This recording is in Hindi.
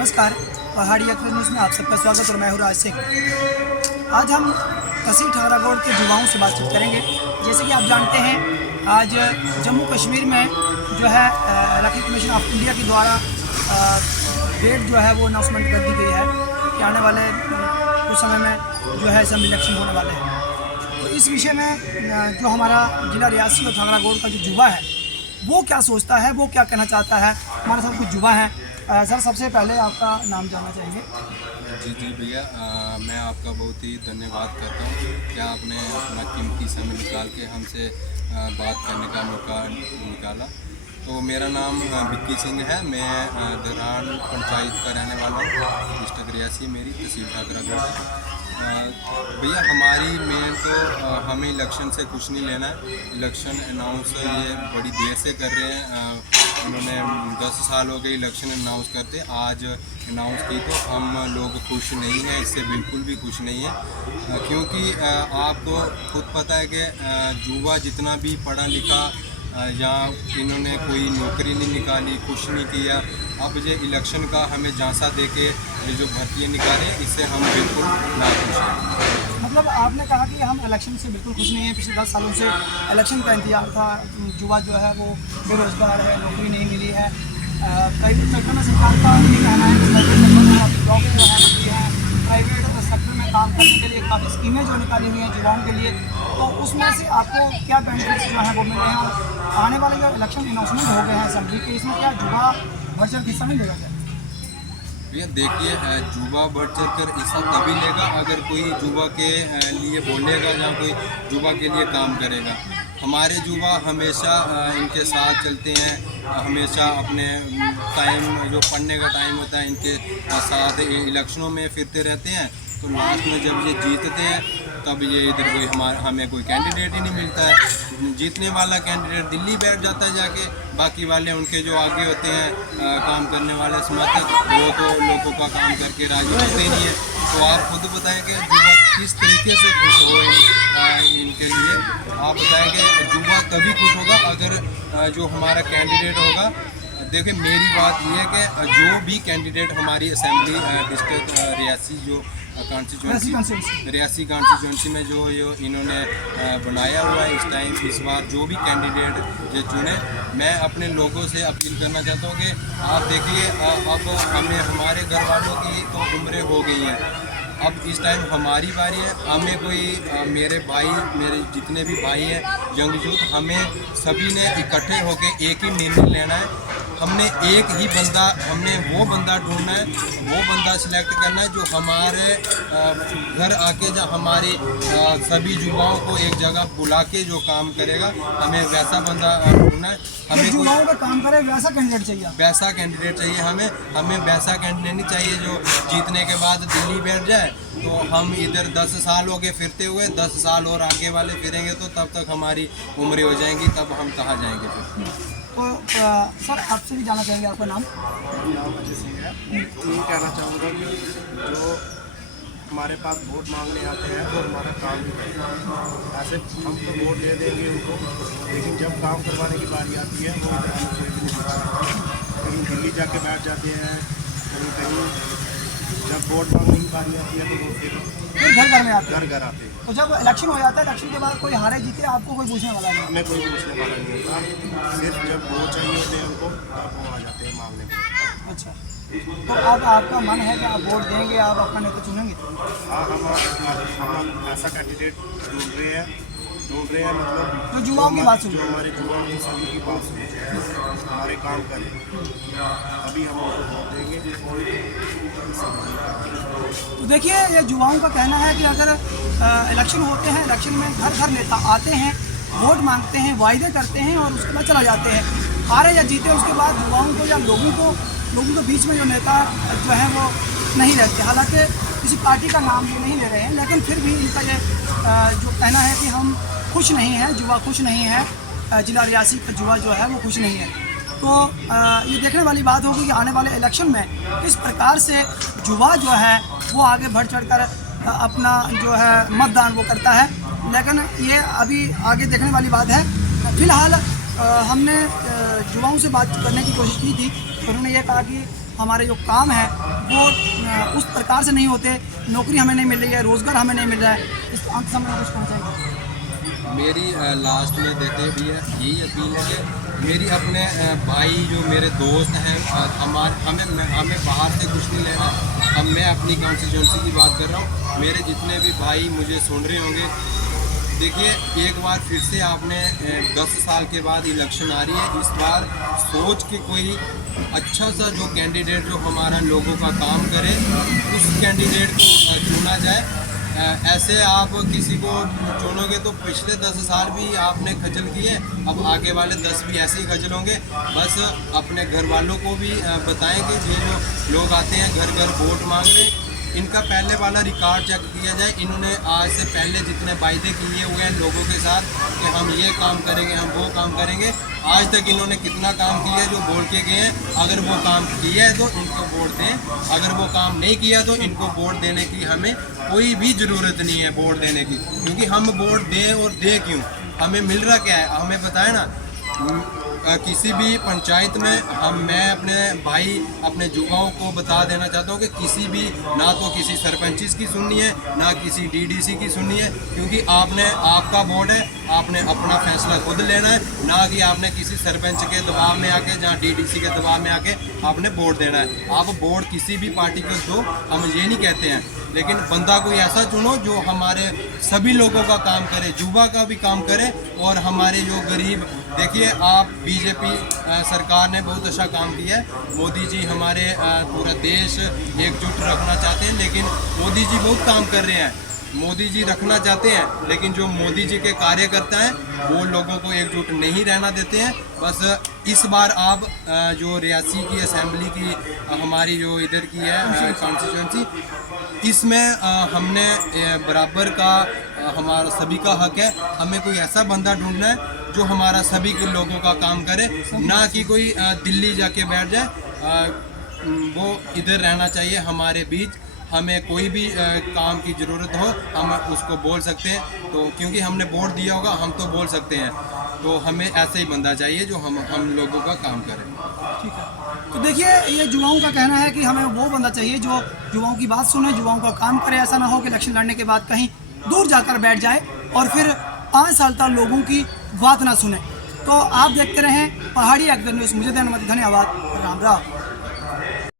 नमस्कार, पहाड़ी एक्सप्रेस न्यूज़ में आप सबका स्वागत और मैं हूँ राज सिंह। आज हम तहसील ठाकरागोड़ के युवाओं से बातचीत करेंगे। जैसे कि आप जानते हैं, आज जम्मू कश्मीर में जो है इलेक्शन कमीशन ऑफ इंडिया के द्वारा डेट जो है वो अनाउंसमेंट कर दी गई है कि आने वाले कुछ समय में जो है असेंबली इलेक्शन होने वाले हैं। तो इस विषय में जो हमारा जिला रियासी और ठाकरागोड़ का जो युवा है वो क्या सोचता है, वो क्या कहना चाहता है, हमारे साथ कुछ युवा हैं। सर, सबसे पहले आपका नाम जानना चाहेंगे। जी भैया, मैं आपका बहुत ही धन्यवाद करता हूँ कि आपने अपना कीमती समय निकाल के हमसे बात करने का मौका निकाला। तो मेरा नाम विक्की सिंह है, मैं दरान पंचायत का रहने वाला हूँ। डिस्ट्रिक्ट रियासी मेरी, तहसील ठाकरागोड़। भैया, हमारी मेन तो हमें इलेक्शन से कुछ नहीं लेना है। इलेक्शन अनाउंस ये बड़ी देर से कर रहे हैं, उन्होंने 10 साल हो गए इलेक्शन अनाउंस करते। आज अनाउंस की तो हम लोग खुश नहीं हैं, इससे बिल्कुल भी खुश नहीं है, क्योंकि आपको खुद पता है कि युवा जितना भी पढ़ा लिखा या इन्होंने कोई नौकरी नहीं निकाली, कुछ नहीं किया। अब ये इलेक्शन का हमें झांसा दे के ये जो भर्तियाँ निकाले, इससे हम बिल्कुल नाखुश हैं। मतलब आपने कहा कि हम इलेक्शन से बिल्कुल खुश नहीं हैं। पिछले 10 सालों से इलेक्शन का इंतजार था, युवा जो है वो बेरोजगार है, नौकरी नहीं मिली है। प्राइवेट सेक्टर में सरकार का ये कहना है कि प्राइवेट सेक्टर में जॉब जो है मिलती है, प्राइवेट सेक्टर में काम करने के लिए काफ़ी स्कीमें जो निकाली हुई हैं युवाओं के लिए। तो उसमें से आपको क्या बेनिफिट्स जो है वो मिले हैं, और आने वाले जो इलेक्शन अनाउंसमेंट हो गए हैं असेंबली के, इसमें क्या युवा बढ़ चढ़ हिस्सा नहीं लेगा? भैया देखिए, युवा बढ़ चढ़ कर हिस्सा तभी लेगा अगर कोई युवा के लिए बोलेगा या कोई युवा के लिए काम करेगा। हमारे युवा हमेशा इनके साथ चलते हैं, हमेशा अपने टाइम जो पढ़ने का टाइम होता है इनके साथ इलेक्शनों में फिरते रहते हैं। तो लास्ट में जब ये जीतते हैं तब ये इधर कोई हमें कोई कैंडिडेट ही नहीं मिलता है। जीतने वाला कैंडिडेट दिल्ली बैठ जाता है जाके, बाकी वाले उनके जो आगे होते हैं काम करने वाले समर्थक, वो तो लोगों का काम करके राजी होते नहीं है। तो आप खुद बताएं कि युवा किस तरीके से खुश हो इनके लिए। आप बताएं कि युवा तभी खुश होगा अगर जो हमारा कैंडिडेट होगा। देखिए, मेरी बात यह है कि जो भी कैंडिडेट हमारी असेंबली डिस्ट्रिक्ट रियासी जो रियासी कॉन्स्टिट्यूंसी में जो इन्होंने बनाया हुआ है इस बार जो भी कैंडिडेट ये चुने, मैं अपने लोगों से अपील करना चाहता हूँ कि आप देखिए, अब हमारे घर वालों की तो उम्रें हो गई हैं, अब इस टाइम हमारी बारी है। हमें कोई मेरे जितने भी भाई हैं यंग यूथ, हमें सभी ने इकट्ठे होकर एक ही निर्णय लेना है। हमने एक ही बंदा, हमने वो बंदा ढूंढना है, वो बंदा सिलेक्ट करना है जो हमारे घर आके या हमारी सभी युवाओं को एक जगह बुला के जो काम करेगा, हमें वैसा बंदा ढूंढना है। हमें युवाओं का काम करे वैसा कैंडिडेट चाहिए, वैसा कैंडिडेट चाहिए हमें वैसा कैंडिडेट नहीं चाहिए जो जीतने के बाद दिल्ली बैठ जाए। तो हम इधर 10 साल हो गए फिरते हुए, 10 साल और आगे वाले फिरेंगे तो तब तक हमारी उम्रें हो जाएंगी, तब हम कहाँ जाएंगे फिर। तो सर, आपसे भी जानना चाहेंगे आपका नाम। अजय सिंह है। यही कहना चाहूँगा कि जो हमारे पास वोट मांगने आते हैं तो हमारा काम भी करें। ऐसे हम तो वोट दे देंगे उनको, लेकिन जब काम करवाने की बारी आती है वो कोई भी नहीं करवाता। कहीं दिल्ली जाके बैठ जाते हैं, कहीं जब वोट मांगने की बारी आती है तो वोट फिर घर में आते हैं, घर आते हैं। तो जब इलेक्शन हो जाता है, इलेक्शन के बाद कोई हारे जीते आपको कोई पूछने वाला नहीं? हमें कोई पूछने वाला नहीं होता, सिर्फ जब वोट चाहिए होते हैं उनको तब वो आ जाते हैं मांगने को। अच्छा, तो अब आपका मन है कि आप वोट देंगे, आप अपना नेता चुनेंगे? हाँ, हम ऐसा कैंडिडेट ढूंढ रहे हैं मतलब जो युवाओं की बात सुन, जो हमारे युवाओं की सभी की बात सुने, हमारे काम करें, अभी हम उनको वोट देंगे। तो देखिए, ये युवाओं का कहना है कि अगर इलेक्शन होते हैं, इलेक्शन में घर घर नेता आते हैं, वोट मांगते हैं, वायदे करते हैं और उसके बाद चला जाते हैं। हारे या जीते उसके बाद युवाओं को या लोगों के बीच में जो नेता जो है वो नहीं रहते। हालांकि किसी पार्टी का नाम ये नहीं ले रहे हैं, लेकिन फिर भी इनका ये जो कहना है कि हम खुश नहीं हैं, युवा खुश नहीं है, जिला रियासी का युवा जो है वो खुश नहीं है। तो ये देखने वाली बात होगी कि आने वाले इलेक्शन में किस प्रकार से युवा जो है वो आगे बढ़ चढ़कर अपना जो है मतदान वो करता है। लेकिन ये अभी आगे देखने वाली बात है। फिलहाल हमने युवाओं से बात करने की कोशिश की थी, तो उन्होंने ये कहा कि हमारे जो काम है वो उस प्रकार से नहीं होते, नौकरी हमें नहीं मिल रही है, रोज़गार हमें नहीं मिल रहा है, इस अंत समय कुछ पहुँचाएंगे। मेरी लास्ट में देखे भी है यही अपील है कि मेरी अपने भाई जो मेरे दोस्त हैं हमें बाहर से कुछ नहीं लेना। अब मैं अपनी कॉन्स्टिट्यूंसी की बात कर रहा हूँ, मेरे जितने भी भाई मुझे सुन रहे होंगे, देखिए एक बार फिर से आपने 10 साल के बाद इलेक्शन आ रही है, इस बार सोच के कोई अच्छा सा जो कैंडिडेट जो हमारा लोगों का काम करे उस कैंडिडेट को चुना जाए। ऐसे आप किसी को चुनोगे तो पिछले 10 साल भी आपने खजल किए, अब आगे वाले 10 भी ऐसे ही खजल होंगे। बस अपने घर वालों को भी बताएं कि ये जो लोग आते हैं घर घर वोट मांगने, इनका पहले वाला रिकॉर्ड चेक किया जाए। इन्होंने आज से पहले जितने वायदे किए हुए हैं लोगों के साथ कि हम ये काम करेंगे, हम वो काम करेंगे, आज तक इन्होंने कितना काम किया है जो बोल के गए हैं। अगर वो काम किया है तो इनको वोट दें, अगर वो काम नहीं किया तो इनको वोट देने की हमें कोई भी ज़रूरत नहीं है वोट देने की, क्योंकि हम वोट दें और दें क्यों, हमें मिल रहा क्या है हमें बताएं ना। किसी भी पंचायत में मैं अपने भाई अपने युवाओं को बता देना चाहता हूँ कि किसी भी ना तो किसी सरपंच की सुननी है ना किसी डीडीसी की सुननी है, क्योंकि आपका वोट है, आपने अपना फैसला खुद लेना है, ना कि आपने किसी सरपंच के दबाव में आके जहाँ डीडीसी के दबाव में आके आपने वोट देना है। आप वोट किसी भी पार्टी को दो, हम ये नहीं कहते हैं, लेकिन बंदा कोई ऐसा चुनो जो हमारे सभी लोगों का काम करे, युवा का भी काम करे और हमारे जो गरीब, देखिए आप बीजेपी सरकार ने बहुत अच्छा काम किया है। मोदी जी हमारे पूरा देश एकजुट रखना चाहते हैं, लेकिन मोदी जी बहुत काम कर रहे हैं, मोदी जी रखना चाहते हैं, लेकिन जो मोदी जी के कार्यकर्ता हैं वो लोगों को एकजुट नहीं रहना देते हैं। बस इस बार आप जो रियासी की असेंबली की हमारी जो इधर की है कॉन्स्टिट्यूंसी, इसमें हमने बराबर का हमारा सभी का हक है। हमें कोई ऐसा बंदा ढूंढना है जो हमारा सभी के लोगों का काम करे, ना कि कोई दिल्ली जाके बैठ जाए। वो इधर रहना चाहिए हमारे बीच। हमें कोई भी काम की ज़रूरत हो हम उसको बोल सकते हैं, तो क्योंकि हमने वोट दिया होगा हम तो बोल सकते हैं, तो हमें ऐसे ही बंदा चाहिए जो हम लोगों का काम करे। ठीक है, तो देखिए ये युवाओं का कहना है कि हमें वो बंदा चाहिए जो युवाओं की बात सुने, युवाओं का काम करे। ऐसा ना हो कि इलेक्शन लड़ने के बाद कहीं दूर जाकर बैठ जाए और फिर 5 साल तक लोगों की बात ना सुने। तो आप देखते रहें पहाड़ी एक्टर न्यूज़। मुझे धन्यवाद, राम राम।